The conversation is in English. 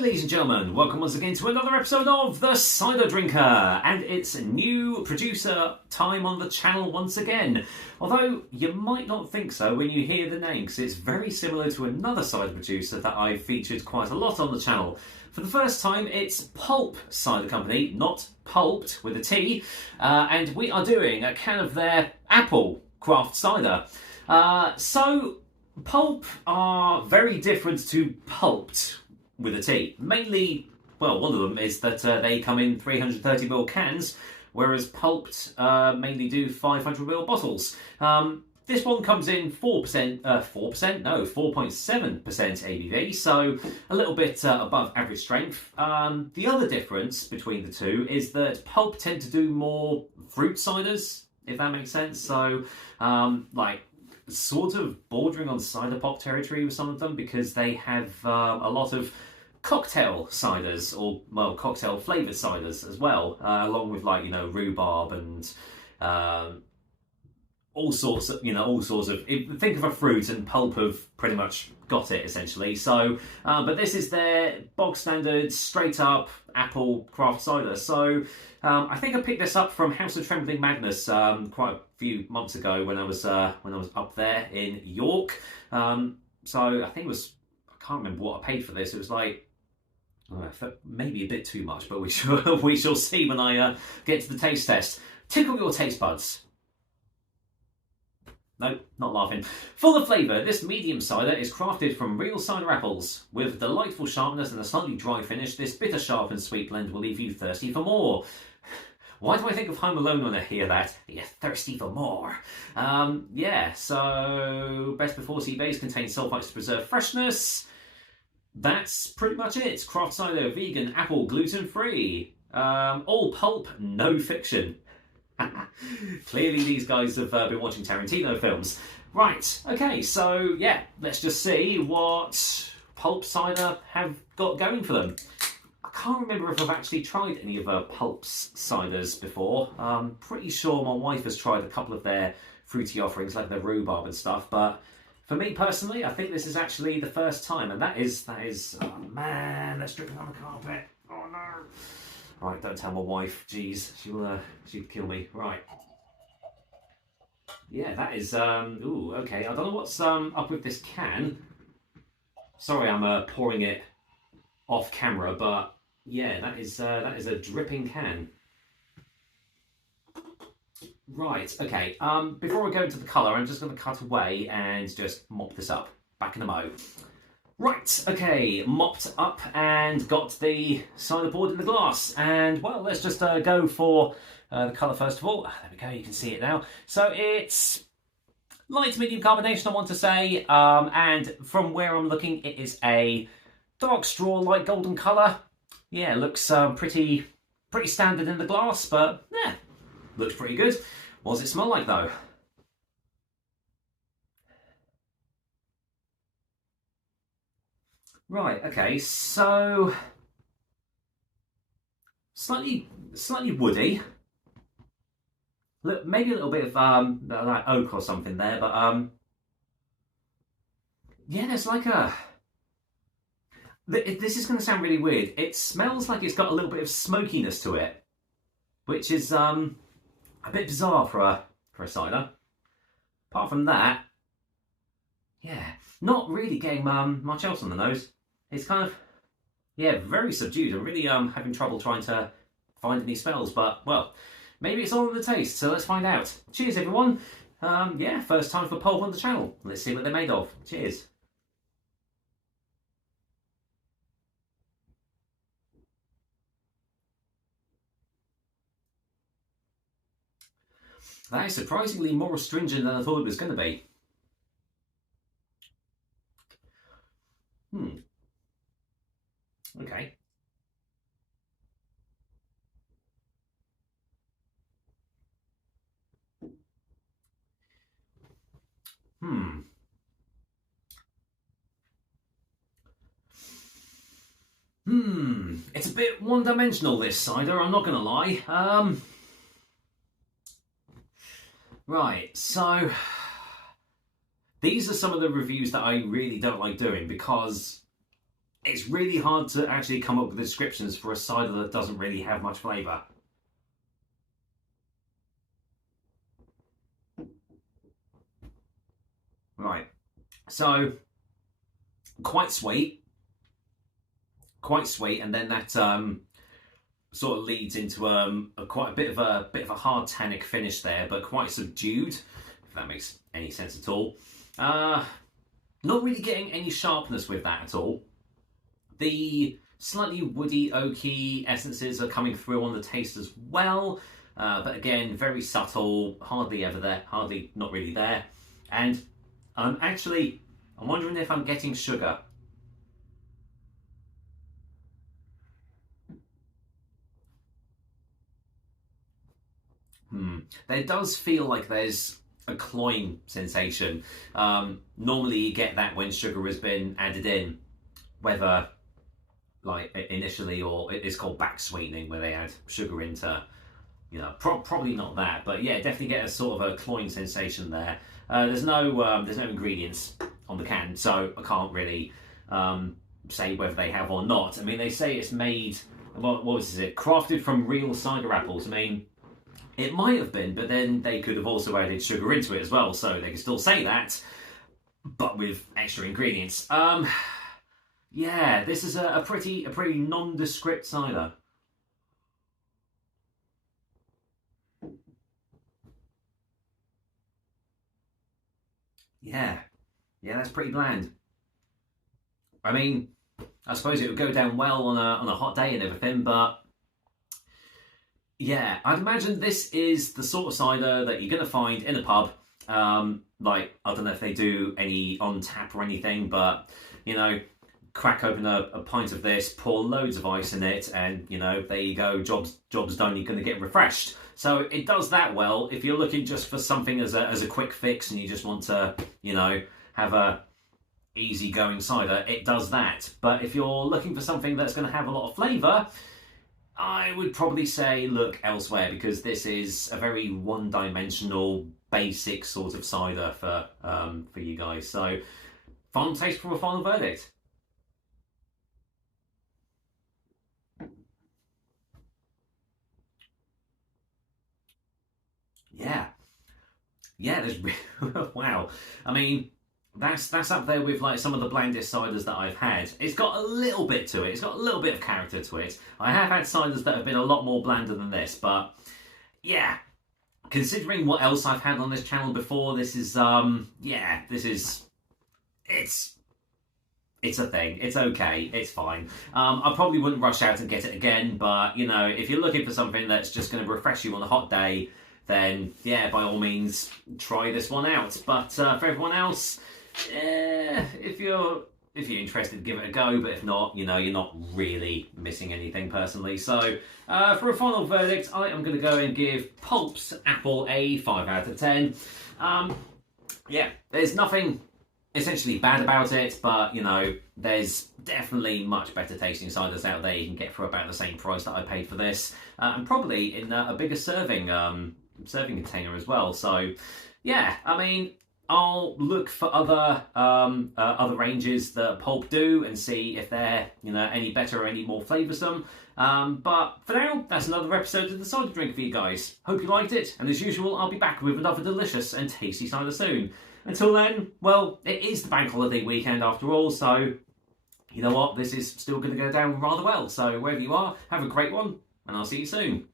Ladies and gentlemen, welcome once again to another episode of The Cider Drinker, and it's new producer time on the channel once again. Although you might not think so when you hear the name, because it's very similar to another cider producer that I've featured quite a lot on the channel. For the first time, it's Pulp Cider Company, not Pulped with a T, and we are doing a can of their apple craft cider. So Pulp are very different to Pulped with a T. Mainly, well, one of them is that they come in 330ml cans, whereas Pulped mainly do 500ml bottles. This one comes in 4.7% ABV, so a little bit above average strength. The other difference between the two is that Pulp tend to do more fruit ciders, if that makes sense. So, like, sort of bordering on cider pop territory with some of them, because they have a lot of cocktail ciders, or, well, cocktail flavoured ciders as well, along with, like, you know, rhubarb and all sorts of, think of a fruit, and Pulp have pretty much got it, essentially. So, but this is their bog standard, straight up apple craft cider. So, I think I picked this up from House of Trembling Madness quite a few months ago when I was up there in York. So I think it was, I can't remember what I paid for this. It was like, maybe a bit too much, but we shall see when I get to the taste test. Tickle your taste buds. No, not laughing. Full of flavour, this medium cider is crafted from real cider apples. With delightful sharpness and a slightly dry finish, this bitter, sharp and sweet blend will leave you thirsty for more. Why do I think of Home Alone when I hear that? You're thirsty for more. Yeah, so best before sea base contains sulfites to preserve freshness. That's pretty much it. Craft cider, vegan, apple, gluten-free. All pulp, no fiction. Clearly these guys have been watching Tarantino films. Right, okay, so yeah, let's just see what Pulp Cider have got going for them. I can't remember if I've actually tried any of Pulp's ciders before. Pretty sure my wife has tried a couple of their fruity offerings, like their rhubarb and stuff, but for me personally, I think this is actually the first time, and that is, oh man, let's drip it on the carpet. Oh no. Right, don't tell my wife. Jeez, she'd kill me. Right. Yeah, that is, ooh, okay. I don't know what's up with this can. Sorry, I'm pouring it off camera, but yeah, that is a dripping can. Right, okay. Before I go into the colour, I'm just going to cut away and just mop this up. Back in the mo. Right, okay, mopped up and got the cider poured in the glass. And, well, let's just go for the colour first of all. There we go, you can see it now. So it's light to medium carbonation, I want to say. And from where I'm looking, it is a dark straw, light golden colour. Yeah, it looks pretty standard in the glass, but yeah, looks pretty good. What does it smell like, though? Right, okay, so slightly woody. Look, maybe a little bit of like oak or something there, but yeah, there's like a. This is going to sound really weird. It smells like it's got a little bit of smokiness to it, which is a bit bizarre for a cider. Apart from that, yeah, not really getting much else on the nose. It's kind of, yeah, very subdued. I'm really having trouble trying to find any smells, but, well, maybe it's all in the taste, so let's find out. Cheers, everyone. Yeah, first time for Pulp on the channel. Let's see what they're made of. Cheers. That is surprisingly more astringent than I thought it was going to be. Okay. It's a bit one-dimensional, this cider, I'm not going to lie. Right, so these are some of the reviews that I really don't like doing, because it's really hard to actually come up with descriptions for a cider that doesn't really have much flavour. Right, so quite sweet, and then that sort of leads into quite a bit of a hard tannic finish there, but quite subdued, if that makes any sense at all. Not really getting any sharpness with that at all. The slightly woody, oaky essences are coming through on the taste as well, but again, very subtle, hardly ever there, hardly, not really there. And I'm wondering if I'm getting sugar. There does feel like there's a cloying sensation. Normally you get that when sugar has been added in, whether like initially or it's called back sweetening, where they add sugar into, you know, probably not that, but yeah, definitely get a sort of a cloying sensation there. There's no ingredients on the can, so I can't really say whether they have or not. I mean, they say it's made, what was it, crafted from real cider apples. I mean, it might have been, but then they could have also added sugar into it as well, so they could still say that, but with extra ingredients. Yeah, this is a pretty nondescript cider. Yeah, that's pretty bland. I mean, I suppose it would go down well on a hot day and everything, but yeah, I'd imagine this is the sort of cider that you're going to find in a pub. Like, I don't know if they do any on tap or anything, but, you know, crack open a pint of this, pour loads of ice in it, and, you know, there you go, job's done, you're going to get refreshed. So it does that well. If you're looking just for something as a quick fix and you just want to, you know, have a easy-going cider, it does that. But if you're looking for something that's going to have a lot of flavour, I would probably say look elsewhere, because this is a very one-dimensional, basic sort of cider for you guys. So, final taste for a final verdict. Yeah, there's wow. I mean, that's up there with like some of the blandest ciders that I've had. It's got a little bit to it. It's got a little bit of character to it. I have had ciders that have been a lot more blander than this, but yeah, considering what else I've had on this channel before, this is it's a thing. It's okay. It's fine. I probably wouldn't rush out and get it again, but you know, if you're looking for something that's just going to refresh you on a hot day, then yeah, by all means, try this one out. But for everyone else, if you're interested, give it a go. But if not, you know, you're not really missing anything personally. So for a final verdict, I am going to go and give Pulp's Apple a 5 out of 10. Yeah, there's nothing essentially bad about it, but you know, there's definitely much better tasting ciders out there you can get for about the same price that I paid for this, and probably in a bigger serving container as well. So yeah, I mean, I'll look for other ranges that Pulp do and see if they're, you know, any better or any more flavoursome. But for now, that's another episode of the Cider Drink for you guys. Hope you liked it, and as usual, I'll be back with another delicious and tasty cider soon. Until then, well, it is the bank holiday weekend after all, so you know what, this is still going to go down rather well. So wherever you are, have a great one, and I'll see you soon.